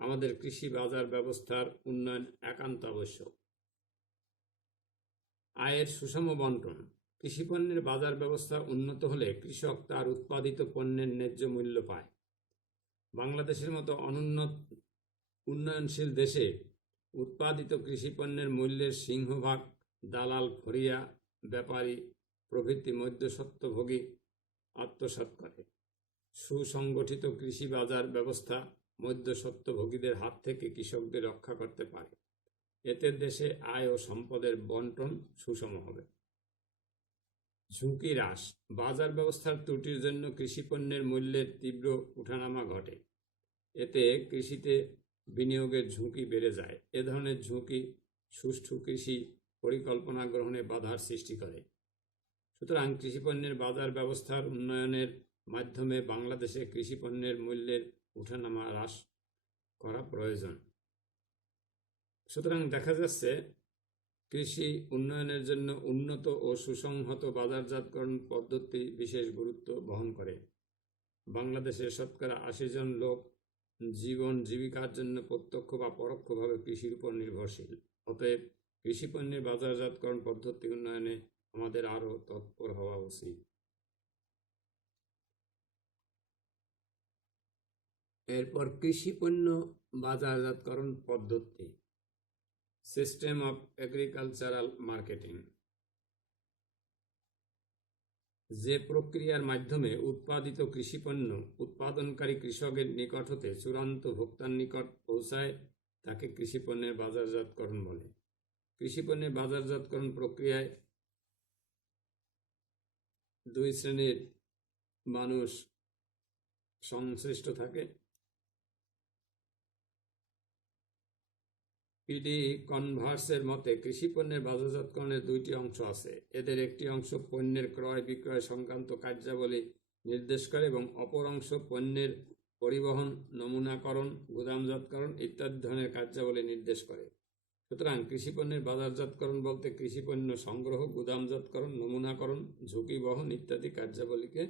আমাদের কৃষি বাজার ব্যবস্থার উন্নয়ন একান্ত আবশ্যক। আয়ের সুষম বন্টন। কৃষিপণ্যের বাজার ব্যবস্থা উন্নত হলে কৃষক তার উৎপাদিত পণ্যের ন্যায্য মূল্য পায়। বাংলাদেশের মতো উন্নয়নশীল দেশে উৎপাদিত কৃষিপণ্যের মূল্যের সিংহভাগ দালাল, ফরিয়া, ব্যাপারী প্রভৃতি মধ্যস্বত্বভোগী আত্মসাৎ করে। সুসংগঠিত কৃষি বাজার ব্যবস্থা মধ্যস্বত্বভোগীদের হাত থেকে কৃষকদের রক্ষা করতে পারে। এতে দেশে আয় ও সম্পদের বন্টন সুষম হবে। ঝুঁকি হ্রাস। বাজার ব্যবস্থার ত্রুটির জন্য কৃষিপণ্যের মূল্যের তীব্র ওঠানামা ঘটে। এতে কৃষিতে বিনিয়োগের ঝুঁকি বেড়ে যায়। এ ধরনের ঝুঁকি সুষ্ঠু কৃষি পরিকল্পনা গ্রহণে বাধার সৃষ্টি করে। সুতরাং কৃষিপণ্যের বাজার ব্যবস্থার উন্নয়নের মাধ্যমে বাংলাদেশে কৃষিপণ্যের মূল্যের ওঠানামা হ্রাস করা প্রয়োজন। সুতরাং দেখা যাচ্ছে কৃষি উন্নয়নের জন্য উন্নত ও সুসংহত বাজারজাতকরণ পদ্ধতি বিশেষ গুরুত্ব বহন করে। বাংলাদেশের শতকরা ৮০ জন লোক জীবন জীবিকার জন্য প্রত্যক্ষ বা পরোক্ষভাবে কৃষির উপর নির্ভরশীল। অতএব কৃষিপণ্যের বাজারজাতকরণ পদ্ধতি উন্নয়নে আমাদের আরও তৎপর হওয়া উচিত। এরপর কৃষিপণ্য বাজারজাতকরণ পদ্ধতি, সিস্টেম অফ এগ্রিকালচারাল মার্কেটিং। যে প্রক্রিয়ার মাধ্যমে উৎপাদিত কৃষিপণ্য উৎপাদনকারী কৃষকের নিকট হতে চূড়ান্ত ভোক্তার নিকট পৌঁছায় তাকে কৃষিপণ্যের বাজারজাতকরণ বলে। কৃষিপণ্যের বাজারজাতকরণ প্রক্রিয়ায় দুই শ্রেণীর মানুষ সংশ্লিষ্ট থাকে। পিডি কনভার্সের মতে কৃষিপণ্যের বাজারজাতকরণের দুইটি অংশ আছে। এদের একটি অংশ পণ্যের ক্রয় বিক্রয় সংক্রান্ত কার্যাবলী নির্দেশ করে এবং অপর অংশ পণ্যের পরিবহন, নমুনাকরণ, গুদামজাতকরণ ইত্যাদি ধরনের কার্যাবলী নির্দেশ করে। সুতরাং কৃষিপণ্যের বাজারজাতকরণ বলতে কৃষিপণ্য সংগ্রহ, গুদামজাতকরণ, নমুনাকরণ, ঝুঁকি বহন ইত্যাদি কার্যাবলীকে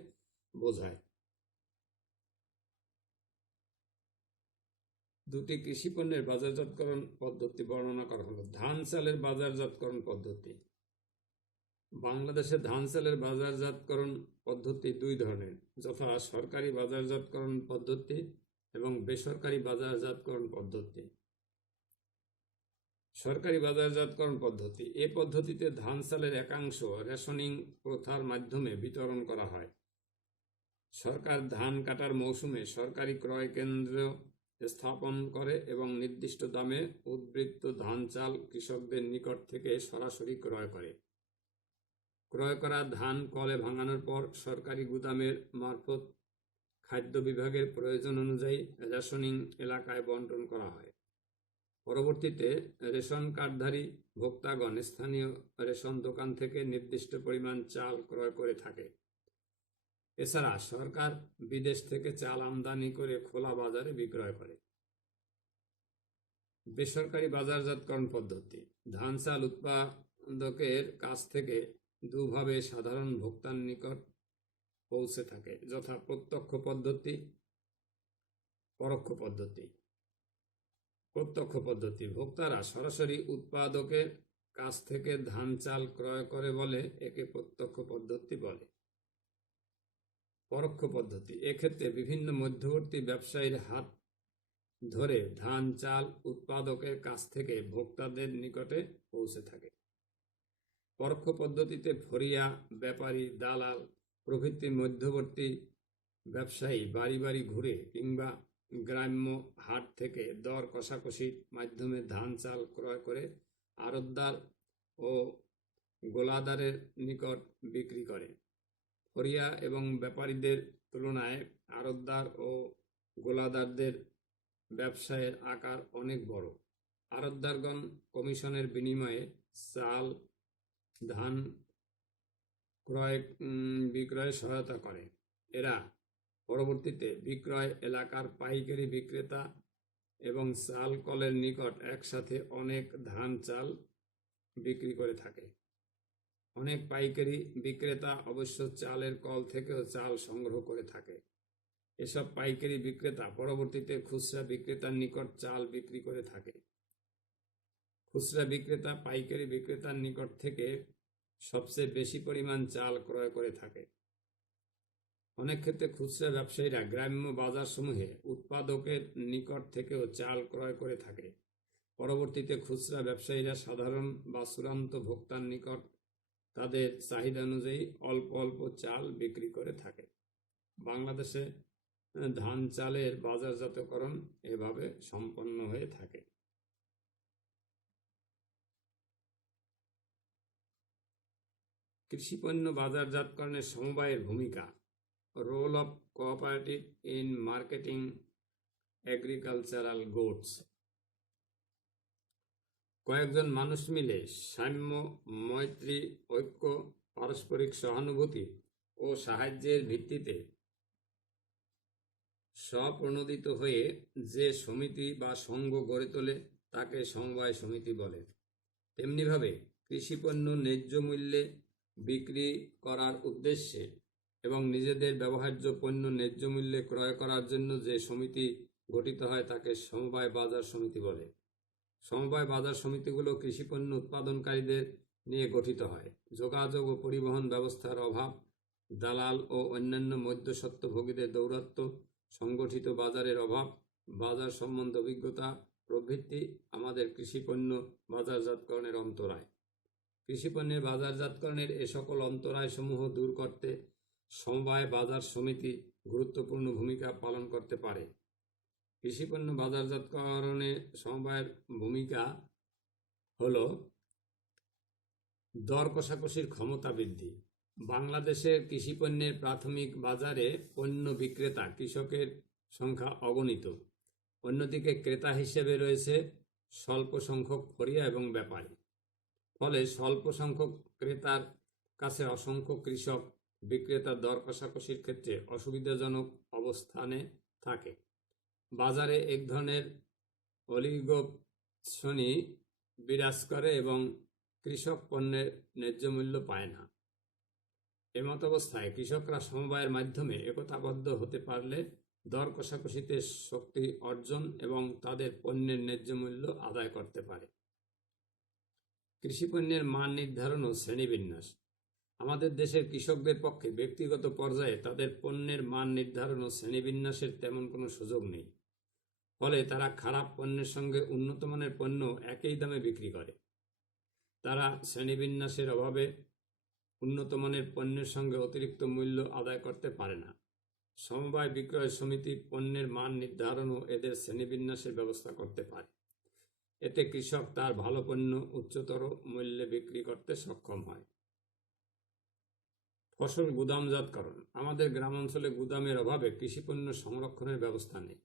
বোঝায়। দুটি কৃষিপণ্যের বাজারজাতকরণ পদ্ধতি বর্ণনা করা হলো। ধান চালের বাজারজাতকরণ পদ্ধতি। বাংলাদেশে ধান চালের বাজারজাতকরণ পদ্ধতি দুই ধরনের, যথা সরকারি বাজারজাতকরণ পদ্ধতি এবং বেসরকারি বাজারজাতকরণ পদ্ধতি। সরকারি বাজারজাতকরণ পদ্ধতি। এ পদ্ধতিতে ধান চালের একাংশ রেশনিং প্রথার মাধ্যমে বিতরণ করা হয়। সরকার ধান কাটার মৌসুমে সরকারি ক্রয় কেন্দ্র স্থাপন করে এবং নির্দিষ্ট দামে উদ্বৃত্ত ধান চাল কৃষকদের নিকট থেকে সরাসরি ক্রয় করে। ক্রয় করা ধান কলে ভাঙানোর পর সরকারি গুদামের মারফত খাদ্য বিভাগের প্রয়োজন অনুযায়ী রেশনিং এলাকায় বন্টন করা হয়। পরবর্তীতে রেশন কার্ডধারী ভোক্তাগণ স্থানীয় রেশন দোকান থেকে নির্দিষ্ট পরিমাণ চাল ক্রয় করে থাকে। এছাড়া সরকার বিদেশ থেকে চাল আমদানি করে খোলা বাজারে বিক্রয় করে। বেসরকারি বাজারজাতকরণ পদ্ধতি। ধান চাল উৎপাদকের কাছ থেকে দুভাবে সাধারণ ভোক্তার নিকট পৌঁছে থাকে, যথা প্রত্যক্ষ পদ্ধতি, পরোক্ষ পদ্ধতি। প্রত্যক্ষ পদ্ধতি ভোক্তারা সরাসরি উৎপাদকের কাছ থেকে ধান চাল ক্রয় করে বলে একে প্রত্যক্ষ পদ্ধতি বলে। পরোক্ষ পদ্ধতি এক্ষেত্রে বিভিন্ন মধ্যবর্তী ব্যবসায়ীর হাত ধরে ধান চাল উৎপাদকের কাছ থেকে ভোক্তাদের নিকটে পৌঁছে থাকে। পরোক্ষ পদ্ধতিতে ফরিয়া, ব্যাপারী, দালাল প্রভৃতি মধ্যবর্তী ব্যবসায়ী বাড়ি বাড়ি ঘুরে কিংবা গ্রাম্য হাট থেকে দর কষাকষির মাধ্যমে ধান চাল ক্রয় করে আড়তদার ও গোলাদারের নিকট বিক্রি করে। ফরিয়া এবং ব্যাপারীদের তুলনায় আড়তদার ও গোলাদারদের ব্যবসায়ের আকার অনেক বড়। আড়তদারগণ কমিশনের বিনিময়ে চাল, ধান ক্রয় বিক্রয়ে সহায়তা করে। এরা পরবর্তীতে বিক্রয় এলাকার পাইকারি বিক্রেতা এবং চাল কলের নিকট একসাথে অনেক ধান চাল বিক্রি করে থাকে। অনেক পাইকারি বিক্রেতা অবশ্য চালের কল থেকেও চাল সংগ্রহ করে থাকে। এসব পাইকারি বিক্রেতা পরবর্তীতে খুচরা বিক্রেতার নিকট চাল বিক্রি করে থাকে। খুচরা বিক্রেতা পাইকারি বিক্রেতার নিকট থেকে সবচেয়ে বেশি পরিমাণ চাল ক্রয় করে থাকে। অনেক ক্ষেত্রে খুচরা ব্যবসায়ীরা গ্রাম্য বাজারসমূহে উৎপাদকের নিকট থেকেও চাল ক্রয় করে থাকে। পরবর্তীতে খুচরা ব্যবসায়ীরা সাধারণ বা চূড়ান্ত ভোক্তার নিকট তাদের চাহিদা অনুযায়ী অল্প অল্প চাল বিক্রি করে থাকে। বাংলাদেশে ধান চালের বাজারজাতকরণ এভাবে সম্পন্ন হয়ে থাকে। কৃষিপণ্য বাজারজাতকরণের সমবায়ের ভূমিকা। Role of cooperative in marketing agricultural goods. কয়েকজন মানুষ মিলে সাম্য, মৈত্রী, ঐক্য, পারস্পরিক সহানুভূতি ও সাহায্যের ভিত্তিতে স্বপ্রণোদিত হয়ে যে সমিতি বা সংঘ গড়ে তোলে তাকে সমবায় সমিতি বলে। তেমনিভাবে কৃষিপণ্য ন্যায্য মূল্যে বিক্রি করার উদ্দেশ্যে এবং নিজেদের ব্যবহার্য পণ্য ন্যায্য মূল্যে ক্রয় করার জন্য যে সমিতি গঠিত হয় তাকে সমবায় বাজার সমিতি বলে। সমবায় বাজার সমিতিগুলো কৃষিপণ্য উৎপাদনকারীদের নিয়ে গঠিত হয়। যোগাযোগ ও পরিবহন ব্যবস্থার অভাব, দালাল ও অন্যান্য মধ্যস্বত্বভোগীদের দৌরাত্ম্য, সংগঠিত বাজারের অভাব, বাজার সম্বন্ধ অভিজ্ঞতা প্রভৃতি আমাদের কৃষিপণ্য বাজারজাতকরণের অন্তরায়। কৃষিপণ্যের বাজারজাতকরণের এ সকল অন্তরায়সমূহ দূর করতে সমবায় বাজার সমিতি গুরুত্বপূর্ণ ভূমিকা পালন করতে পারে। কৃষিপণ্য বাজারজাতকরণে সমবায়ের ভূমিকা হল দর কষাকষির ক্ষমতা বৃদ্ধি। বাংলাদেশের কৃষিপণ্যের প্রাথমিক বাজারে পণ্য বিক্রেতা কৃষকের সংখ্যা অগণিত। অন্যদিকে ক্রেতা হিসেবে রয়েছে স্বল্প সংখ্যক ফরিয়া এবং ব্যাপারী। ফলে স্বল্প সংখ্যক ক্রেতার কাছে অসংখ্য কৃষক বিক্রেতার দর কষাকষির ক্ষেত্রে অসুবিধাজনক অবস্থানে থাকে। বাজারে এক ধরনের অলিগোপলি বিরাজ করে এবং কৃষক পণ্যের ন্যায্য মূল্য পায় না। এমত অবস্থায় কৃষকরা সমবায়ের মাধ্যমে একতাবদ্ধ হতে পারলে দর কষাকষিতে শক্তি অর্জন এবং তাদের পণ্যের ন্যায্য মূল্য আদায় করতে পারে। কৃষিপণ্যের মান নির্ধারণ ও শ্রেণীবিন্যাস। আমাদের দেশের কৃষকদের পক্ষে ব্যক্তিগত পর্যায়ে তাদের পণ্যের মান নির্ধারণ ও শ্রেণীবিন্যাসের তেমন কোনো সুযোগ নেই। ফলে তারা খারাপ পণ্যের সঙ্গে উন্নত মানের পণ্য একই দামে বিক্রি করে। তারা শ্রেণীবিন্যাসের অভাবে উন্নত মানের পণ্যের সঙ্গে অতিরিক্ত মূল্য আদায় করতে পারে না। সমবায় বিক্রয় সমিতি পণ্যের মান নির্ধারণ ও এদের শ্রেণীবিন্যাসের ব্যবস্থা করতে পারে। এতে কৃষক তার ভালো পণ্য উচ্চতর মূল্যে বিক্রি করতে সক্ষম হয়। ফসল গুদামজাতকরণ। আমাদের গ্রামাঞ্চলে গুদামের অভাবে কৃষিপণ্য সংরক্ষণের ব্যবস্থা নেই।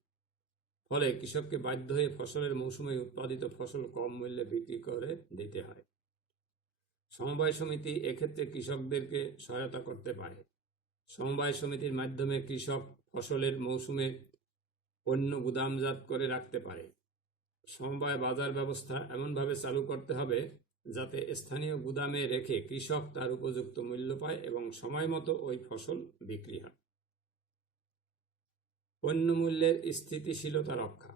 ফলে কৃষককে বাধ্য হয়ে ফসলের মৌসুমে উৎপাদিত ফসল কম মূল্যে বিক্রি করে দিতে হয়। সমবায় সমিতি এক্ষেত্রে কৃষকদেরকে সহায়তা করতে পারে। সমবায় সমিতির মাধ্যমে কৃষক ফসলের মৌসুমে পণ্য গুদামজাত করে রাখতে পারে। সমবায় বাজার ব্যবস্থা এমনভাবে চালু করতে হবে যাতে স্থানীয় গুদামে রেখে কৃষক তার উপযুক্ত মূল্য পায় এবং সময় মতো ওই ফসল বিক্রি হয়। পণ্য মূল্যের স্থিতিশীলতা রক্ষা।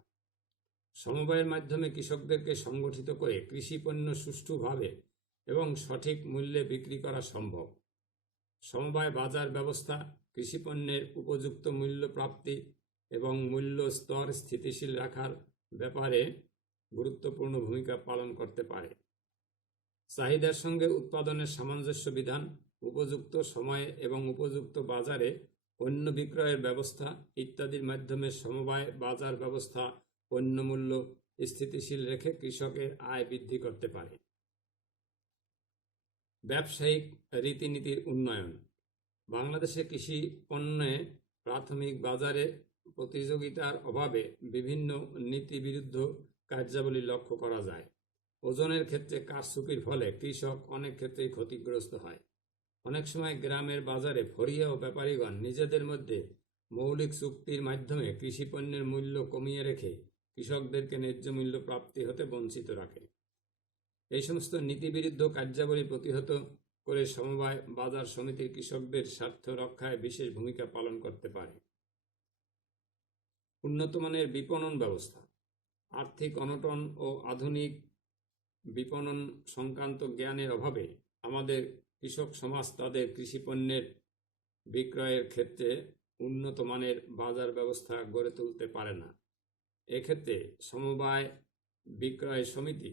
সমবায়ের মাধ্যমে কৃষকদেরকে সংগঠিত করে কৃষি পণ্য সুষ্ঠুভাবে এবং সঠিক মূল্যে বিক্রি করা সম্ভব। সমবায় বাজার ব্যবস্থা কৃষিপণ্যের উপযুক্ত মূল্য প্রাপ্তি এবং মূল্য স্তর স্থিতিশীল রাখার ব্যাপারে গুরুত্বপূর্ণ ভূমিকা পালন করতে পারে। চাহিদার সঙ্গে উৎপাদনের সামঞ্জস্য বিধান, উপযুক্ত সময়ে এবং উপযুক্ত বাজারে পণ্য বিক্রয়ের ব্যবস্থা ইত্যাদির মাধ্যমে সমবায় বাজার ব্যবস্থা পণ্য মূল্য স্থিতিশীল রেখে কৃষকের আয় বৃদ্ধি করতে পারে। ব্যবসায়িক রীতিনীতির উন্নয়ন। বাংলাদেশে কৃষি পণ্যে প্রাথমিক বাজারে প্রতিযোগিতার অভাবে বিভিন্ন নীতিবিরুদ্ধ কার্যাবলী লক্ষ্য করা যায়। ওজনের ক্ষেত্রে কারচুপির ফলে কৃষক অনেক ক্ষেত্রেই ক্ষতিগ্রস্ত হয়। অনেক সময় গ্রামের বাজারে ফড়িয়া ও ব্যাপারীগণ নিজেদের মধ্যে মৌলিক চুক্তির মাধ্যমে কৃষি পণ্যের মূল্য কমিয়ে রেখে কৃষকদেরকে ন্যায্য মূল্য প্রাপ্তি হতে বঞ্চিত রাখে। এই সমস্ত নীতিবিরুদ্ধ কার্যাবলী প্রতিহত করে সমবায় বাজার সমিতির কৃষকদের স্বার্থ রক্ষায় বিশেষ ভূমিকা পালন করতে পারে। উন্নত মানের বিপণন ব্যবস্থা। আর্থিক অনটন ও আধুনিক বিপণন সংক্রান্ত জ্ঞানের অভাবে আমাদের কৃষক সমাজ তাদের কৃষি পণ্যের বিক্রয়ের ক্ষেত্রে উন্নত মানের বাজার ব্যবস্থা গড়ে তুলতে পারে না। এক্ষেত্রে সমবায় বিক্রয় সমিতি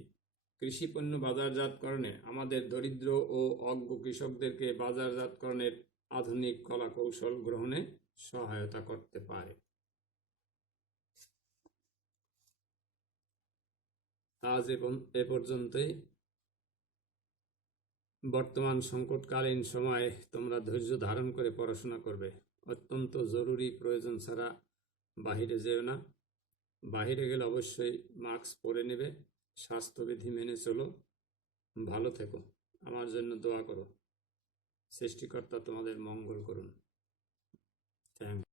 কৃষি পণ্য বাজারজাতকরণে আমাদের দরিদ্র ও অজ্ঞ কৃষকদেরকে বাজারজাতকরণের আধুনিক কলা কৌশল গ্রহণে সহায়তা করতে পারে। আজ এ পর্যন্তই। বর্তমান সংকটকালীন সময়ে তোমরা ধৈর্য ধারণ করে পড়াশোনা করবে। অত্যন্ত জরুরি প্রয়োজন ছাড়া বাহিরে যেও না। বাহিরে গেলে অবশ্যই মাস্ক পরে নেবে, স্বাস্থ্যবিধি মেনে চলো, ভালো থেকো। আমার জন্য দোয়া করো। সৃষ্টিকর্তা তোমাদের মঙ্গল করুন। থ্যাংক